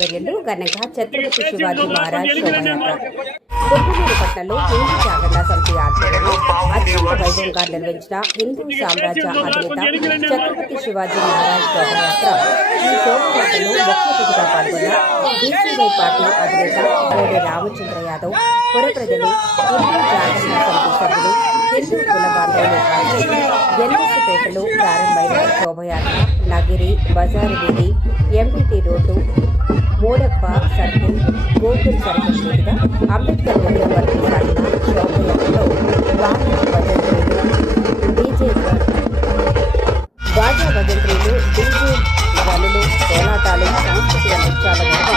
ఆధ్వర్యంలో ఘనంగా ఛత్రపతి శివాజీ మహారాజ్ శోభయాత్ర పొంగనూరు పట్టణంలో హిందూ జాగరణ సమితి ఆధ్వర్యంలో అత్యంత వైభవంగా నిర్వహించిన హిందూ సామ్రాజ్య అధినేత ఛత్రపతి శివాజీ మహారాజ్ శోభయాత్ర. ఈ శోభయాత్రలో ముఖ్య అతిథిగా పాల్గొన్న బీసీవై పార్టీ అధినేత కోడి రామచంద్ర యాదవ్, పుర ప్రజలు, హిందూ జాగరణ సమితి సభ్యులు, హిందూ కుల బాంధవులు ఎన్ఎస్పేటలో ప్రారంభమైన శోభయాత్ర నగిరి, బజారు వీధి, MPT road, Moodappa circle, Gokul circle మీదుగా అంబేద్కర్ విగ్రహం వరకు సాగిన శోభయాత్రలో బాజా భజంత్రీలు, డీజే గనులు, కోలాటాలు, సాంస్కృతిక నృత్యాల వల్ల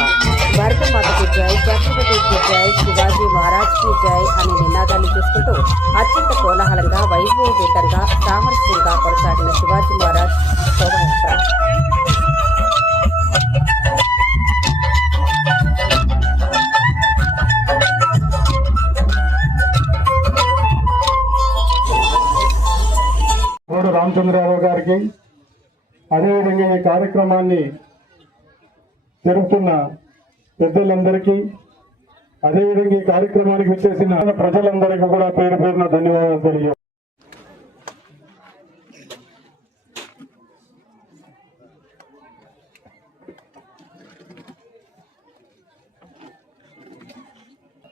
భారతమాతకి జై, ఛత్రపతికి జై, శివాజీ మహారాజ్ కి జై అనే నినాదాలు చేసుకుంటూ అత్యంత కోలాహలంగా, వైభవపేతంగా, సామరస్యంగా కొనసాగిన శివాజీ మహారాజ్ శోభయాత్ర. కోడి రామచంద్రరావు గారికి, అదేవిధంగా ఈ కార్యక్రమాన్ని జరుపుతున్న పెద్దలందరికీ, అదేవిధంగా ఈ కార్యక్రమానికి వచ్చేసిన ప్రజలందరికీ కూడా పేరు పేరున ధన్యవాదాలు తెలియ.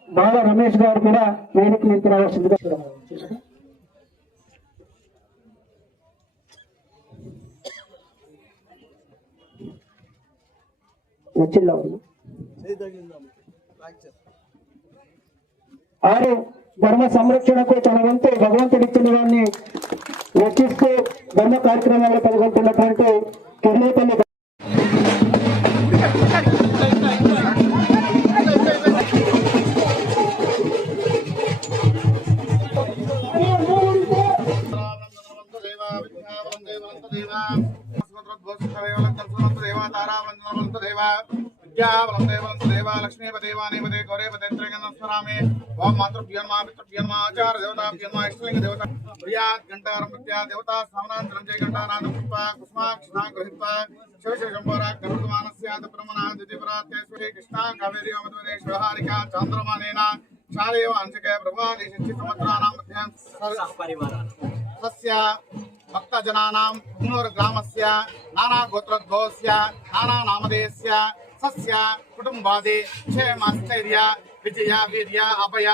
బాగా రమేష్ గారు కూడా వేదిక నుంచి రావాల్సిందిగా ఆరు ధర్మ సంరక్షణకు తన వంతు భగవంతుడిచ్చిన వారిని రక్షిస్తూ ధర్మ కార్యక్రమాల్లో పాల్గొంటున్నటువంటి కిర్లేపల్లి लक्ष्मीपदेवानेपदे गौरेपदेत्रयस्वरामे ओम मातृभ्यन्मा पितृभ्यन्मा आचार्य देवताभ्यन्मा इष्टलिंग देवता प्रियात् घंटारं प्रत्या देवता सामनान्तरं जय घंटानादं कृत्वा कुष्माक्षां गृहीत्वा शिवशम्भरा गरुडमानस्यात् ब्रह्मणः द्वितीयपरात्ते श्री कृष्णा कावेरी मधुवने शिवहारिका चान्द्रमानेन शालेव अंशके ब्रह्मादि संवत्सराणां मध्यं सस्य भक्तजनानां पुनोर ग्रामस्य नाना गोत्रोद्भवस्य नाना नामधेयस्य सस्य कुटुंबादि क्षेमस्थैर्य विजय वीर्य अभय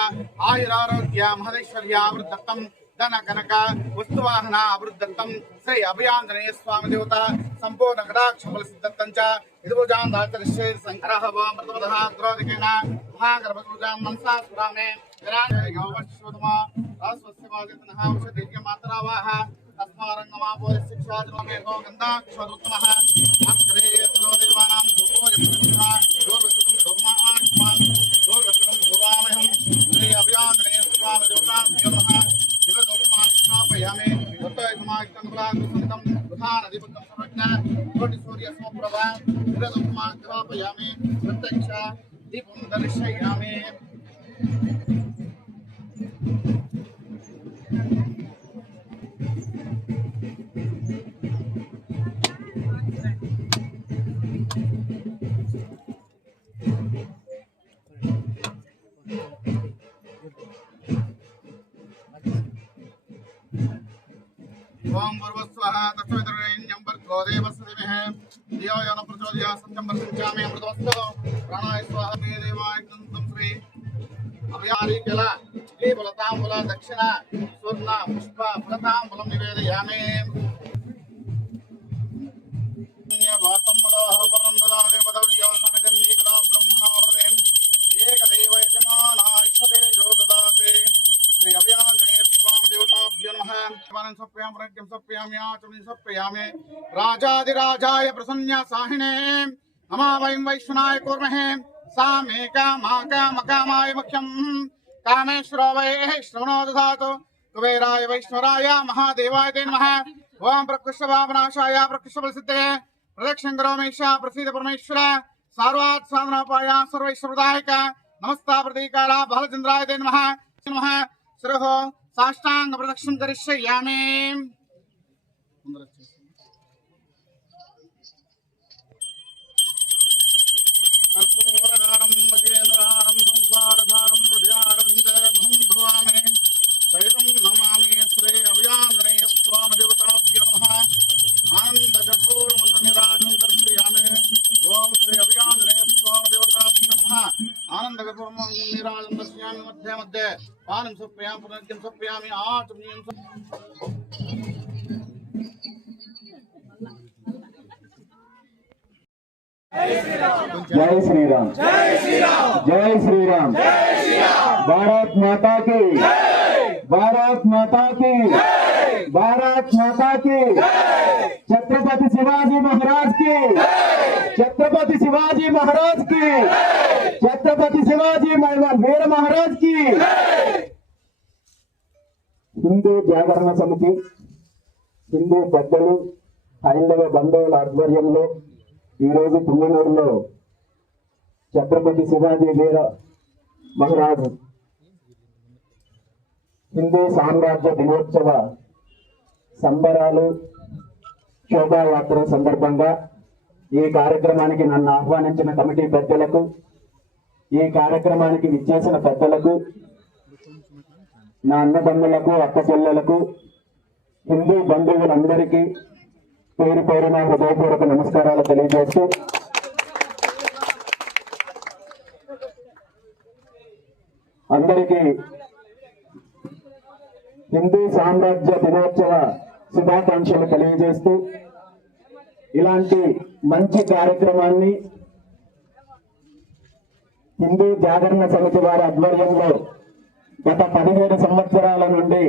आयुरारोग्य महदैश्वर्य अवृद्धत्तं धन कनक वस्तुवाहन अवृद्धत्तं श्री अभयांजनेय स्वामी देवता संपूर्ण कटाक्ष फल सिद्धत्तं च इदुजान दातरिश्चै संकरः व मृतवदः द्रोदिकेन महागर्भपूजां मनसा स्मरामि विराजय गौवश्वतमा रास्वस्य वादितनः औषधेज्ञ मात्रावाह तस्मारंगमापोय शिक्षाद्रमे गो गन्धाक्षोदुत्तमः अक्षरे सर्वदेवानां धूपो यत्तः दोर्वतुं धूमात्मान दोर्वतुं धूवामहं श्री अभयांजनेय स्वामी देवतां नमः शिवदोपमाक्षापयामि तत्तय समाहितं फलाकुसंतं प्रधानधिपतं सर्वज्ञ कोटि सूर्यसमप्रभा शिवदोपमाक्षापयामि प्रत्यक्ष दीपं दर्शयामि ओम भूर्भुवस्वः तत्सवितुर्वरेण्यं भर्गो देवस्य धीमहि धियो यो न प्रचोदयात् सत्यं प्रसञ्चामि अमृतमस्तु प्राणाय स्वाहा मे देवाय नन्दं श्री अभयारी केला श्रीफलताम्बूल दक्षिण स्वर्ण पुष्प फलताम्बूलं निवेदयामि वासं मदः परं ददाति मदव्यो समितिर्निकटो ब्रह्मणो हृदयं एकदेव यजमानाय सतेजो ददाति श्री अभयांजनेय स्वामी देवताभ्यो नमः सप्याम प्रज्ञं सप्यामि आचमनं सप्यामि राजाधिराजाय प्रसन्न साहिने नमः वयं वैश्वनाय कुर्महे सामे कामाय मुख्यं कामेश्वरो वै श्रवणो ददातु कुबेराय वैश्वराय महादेवाय ते नमः ओम प्रकृष्टभावनाशाय प्रकृष्टबलसिद्धे प्रदक्षिणं करोमीशा प्रसीद परमेश्वर सार्वात् साधनोपाय सर्वैश्वर्यदायक नमस्ता प्रतीकारा बालचंद्राय ते नमः नमः शिरोः साष्टांग प्रदक्षिणं करिष्यामि मध्ये मध्ये पानं समर्पयामि पुनर्जं समर्पयामि आचमनीयं जय श्री राम, जय श्री राम, जय श्री राम, जय श्री राम। भारत माता की, भारत माता की, भारत माता की, छत्रपति शिवाजी महाराज की, छत्रपति शिवाजी महाराज की, छत्रपति शिवाजी वीर महाराज की। हिंदू जागरण समिति हिंदू పెద్దలు హైందవ బంధువుల ఆధ్వర్యంలో ఈ రోజు పుంగనూరులో ఛత్రపతి శివాజీ వీర మహారాజు హిందూ సామ్రాజ్య దినోత్సవ సంబరాలు శోభాయాత్ర సందర్భంగా ఈ కార్యక్రమానికి నన్ను ఆహ్వానించిన కమిటీ పెద్దలకు, ఈ కార్యక్రమానికి విచ్చేసిన పెద్దలకు, నా అన్నదమ్ములకు, అక్క చెల్లెలకు, హిందూ బంధువులందరికీ పేరు పేరున హృదయపూర్వక నమస్కారాలు తెలియజేస్తూ అందరికీ హిందూ సామ్రాజ్య దినోత్సవ శుభాకాంక్షలు తెలియజేస్తూ ఇలాంటి మంచి కార్యక్రమాన్ని హిందూ జాగరణ సమితి వారి ఆధ్వర్యంలో గత 17 సంవత్సరాల నుండి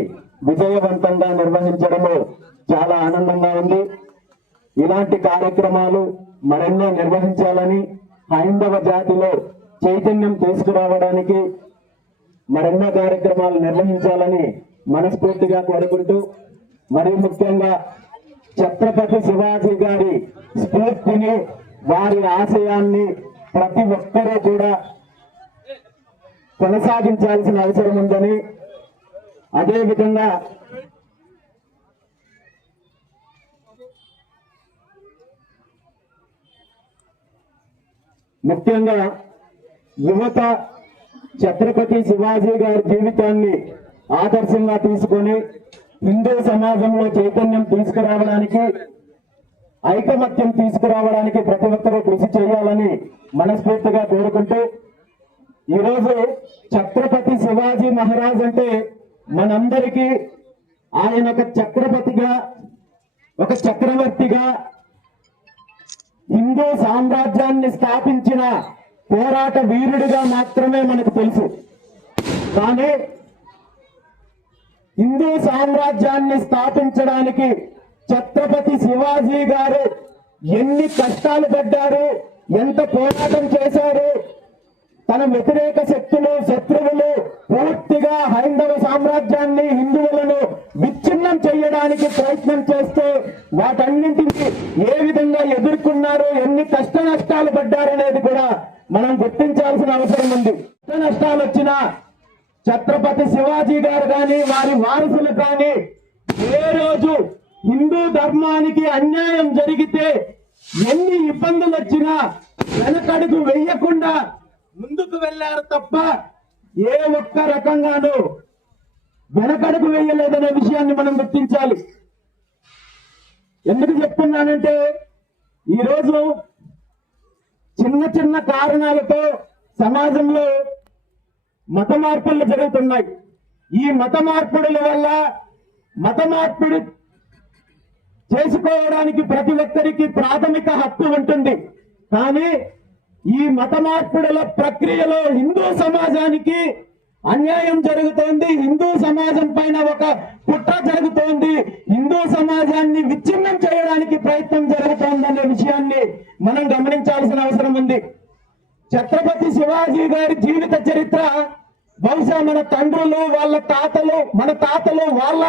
విజయవంతంగా నిర్వహించడము చాలా ఆనందంగా ఉంది. ఇలాంటి కార్యక్రమాలు మరెన్నో నిర్వహించాలని, హైందవ జాతిలో చైతన్యం తీసుకురావడానికి మరెన్నో కార్యక్రమాలు నిర్వహించాలని మనస్ఫూర్తిగా కోరుకుంటూ, మరి ముఖ్యంగా ఛత్రపతి శివాజీ గారి స్ఫూర్తిని, వారి ఆశయాన్ని ప్రతి ఒక్కరూ కూడా కొనసాగించాల్సిన అవసరం ఉందని, అదేవిధంగా ముఖ్యంగా యువత ఛత్రపతి శివాజీ గారి జీవితాన్ని ఆదర్శంగా తీసుకొని హిందూ సమాజంలో చైతన్యం తీసుకురావడానికి, ఐకమత్యం తీసుకురావడానికి ప్రతి ఒక్కరూ కృషి చేయాలని మనస్ఫూర్తిగా కోరుకుంటూ, ఈరోజు ఛత్రపతి శివాజీ మహారాజ్ అంటే మనందరికీ ఆయన ఒక చక్రవర్తిగా, ఒక చక్రవర్తిగా హిందూ సామ్రాజ్యాన్ని స్థాపించిన పోరాట వీరుడిగా మాత్రమే మనకు తెలుసు. కానీ హిందూ సామ్రాజ్యాన్ని స్థాపించడానికి ఛత్రపతి శివాజీ గారు ఎన్ని కష్టాలు పడ్డారు, ఎంత పోరాటం చేశారు, తన వ్యతిరేక శక్తులు, శత్రువులు పూర్తిగా హైందవ సామ్రాజ్యాన్ని, హిందువులను విచ్ఛిన్నం చేయడానికి ప్రయత్నం చేస్తే వాటన్నింటినీ ఏ విధంగా ఎదుర్కొన్నారు, ఎన్ని కష్ట నష్టాలు పడ్డారనేది కూడా మనం గుర్తించాల్సిన అవసరం ఉంది. కష్ట నష్టాలు వచ్చినా ఛత్రపతి శివాజీ గారు కానీ, వారి వారసులు కానీ ఏ రోజు హిందూ ధర్మానికి అన్యాయం జరిగితే ఎన్ని ఇబ్బందులు వచ్చినా వెనకడుగు వెయ్యకుండా ముందుకు వెళ్లారు తప్ప ఏ ఒక్క రకంగానూ వెనకడుగు వేయలేదనే విషయాన్ని మనం గుర్తించాలి. ఎందుకు చెప్తున్నానంటే ఈరోజు చిన్న చిన్న కారణాలతో సమాజంలో మత మార్పులు జరుగుతున్నాయి. ఈ మత మార్పుల వల్ల మత మార్పుడు చేసుకోవడానికి ప్రతి ఒక్కరికి ప్రాథమిక హక్కు ఉంటుంది. కానీ ఈ మత మార్పుల ప్రక్రియలో హిందూ సమాజానికి అన్యాయం జరుగుతోంది, హిందూ సమాజం పైన ఒక కుట్ర జరుగుతోంది, హిందూ సమాజాన్ని విచ్ఛిన్నం చేయడానికి ప్రయత్నం జరుగుతోందనే విషయాన్ని మనం గమనించాల్సిన అవసరం ఉంది. ఛత్రపతి శివాజీ గారి జీవిత చరిత్ర బహుశా మన తండ్రులు, వాళ్ళ తాతలు, మన తాతలు, వాళ్ళ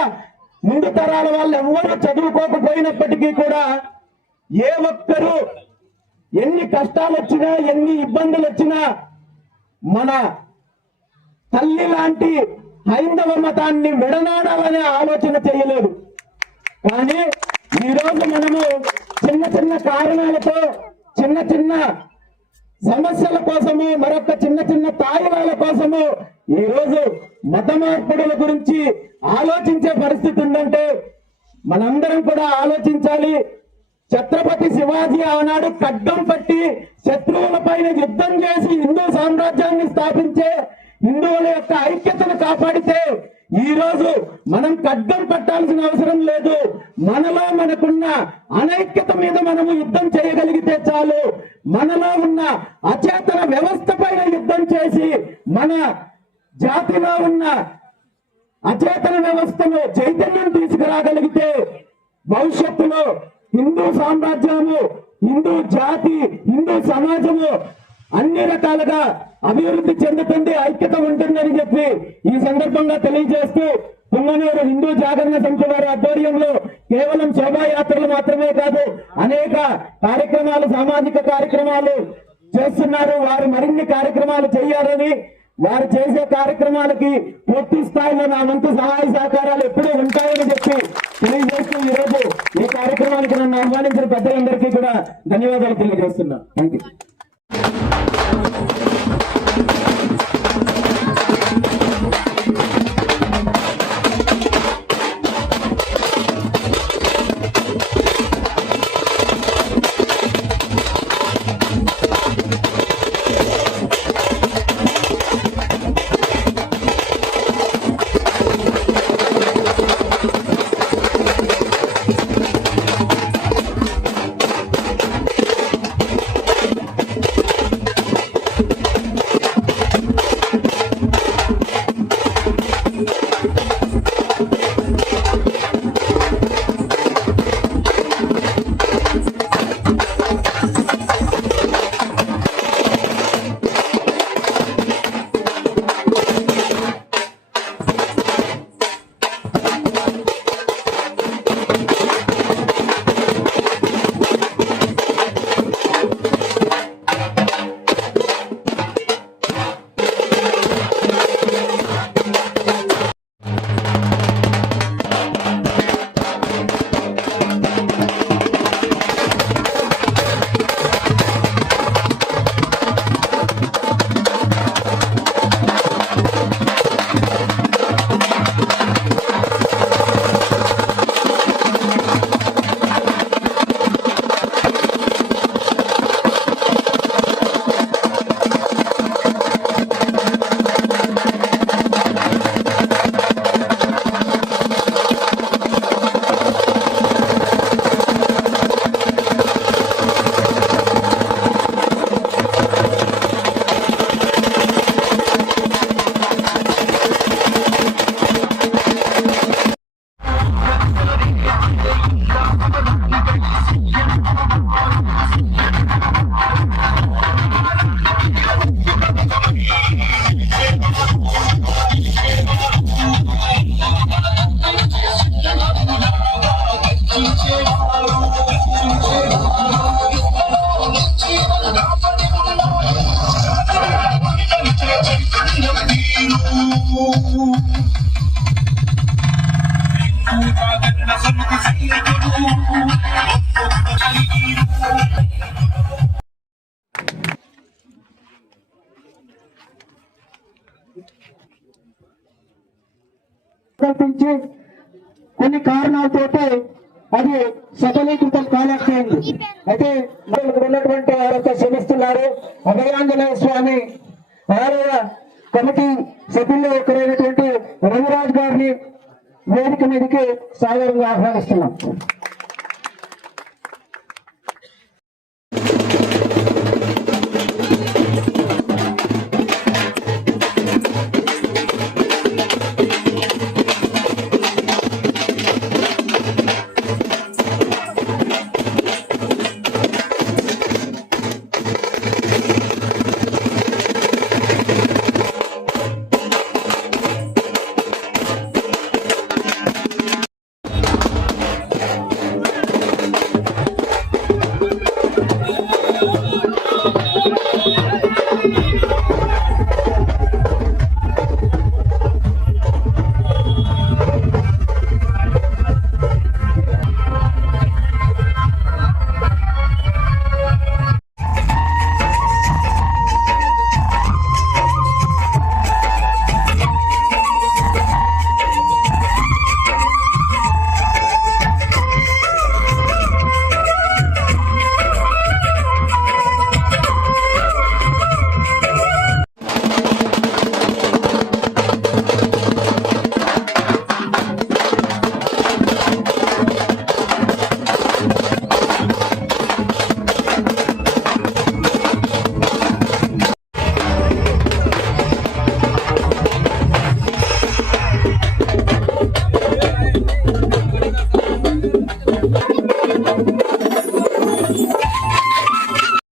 ముందు తరాల వాళ్ళు ఎవ్వరూ చదువుకోకపోయినప్పటికీ కూడా ఏ ఒక్కరూ ఎన్ని కష్టాలు వచ్చినా, ఎన్ని ఇబ్బందులు వచ్చినా మన తల్లి లాంటి హైందవ మతాన్ని విడనాడాలనే ఆలోచన చేయలేదు. కానీ ఈరోజు మనము చిన్న చిన్న కారణాలతో, చిన్న చిన్న సమస్యల కోసము, మరొక చిన్న చిన్న తాయిలాల కోసము ఈరోజు మత మార్పుడుల గురించి ఆలోచించే పరిస్థితి ఉందంటే మనందరం కూడా ఆలోచించాలి. ఛత్రపతి శివాజీ ఆనాడు ఖడ్గం పట్టి శత్రువుల పైన యుద్ధం చేసి హిందూ సామ్రాజ్యాన్ని స్థాపించే హిందువుల యొక్క ఐక్యతను కాపాడితే ఈ రోజు మనం ఖడ్గం పట్టాల్సిన అవసరం లేదు. మనలో మనకున్న అనైక్యత మీద మనము యుద్ధం చేయగలిగితే చాలు. మనలో ఉన్న అచేతన వ్యవస్థ పైన యుద్ధం చేసి మన జాతిలో ఉన్న అచేతన వ్యవస్థను చైతన్యం తీసుకురాగలిగితే భవిష్యత్తులో హిందూ సామ్రాజ్యము, హిందూ జాతి, హిందూ సమాజము అన్ని రకాలుగా అభివృద్ధి చెందుతుంది, ఐక్యత ఉంటుందని చెప్పి ఈ సందర్భంగా తెలియజేస్తూ, పుంగనూరు హిందూ జాగరణ సమితి వారి ఆధ్వర్యంలో కేవలం శోభాయాత్రలు మాత్రమే కాదు, అనేక కార్యక్రమాలు, సామాజిక కార్యక్రమాలు చేస్తున్నారు. వారు మరిన్ని కార్యక్రమాలు చేయాలని, వారు చేసే కార్యక్రమాలకి పూర్తి స్థాయిలో నా వంతు సహాయ సహకారాలు ఎప్పుడూ ఉంటాయని చెప్పి తెలియజేస్తూ ఈరోజు ఈ కార్యక్రమానికి నన్ను ఆహ్వానించిన పెద్దలందరికీ కూడా ధన్యవాదాలు తెలియజేస్తున్నా. Thank you. కల్పించి కొన్ని కారణాలతో అది సఫలీకృతం కాలేకపోయింది. అయితే ఇక్కడ ఉన్నటువంటి వారంతా శ్రమిస్తున్నారు. అభయాంజనేయ స్వామి 6వ కమిటీ సభ్యుల్లో ఒకరైనటువంటి రవిరాజ్ గారిని వేదిక మీదకి సాధారణంగా ఆహ్వానిస్తున్నాం.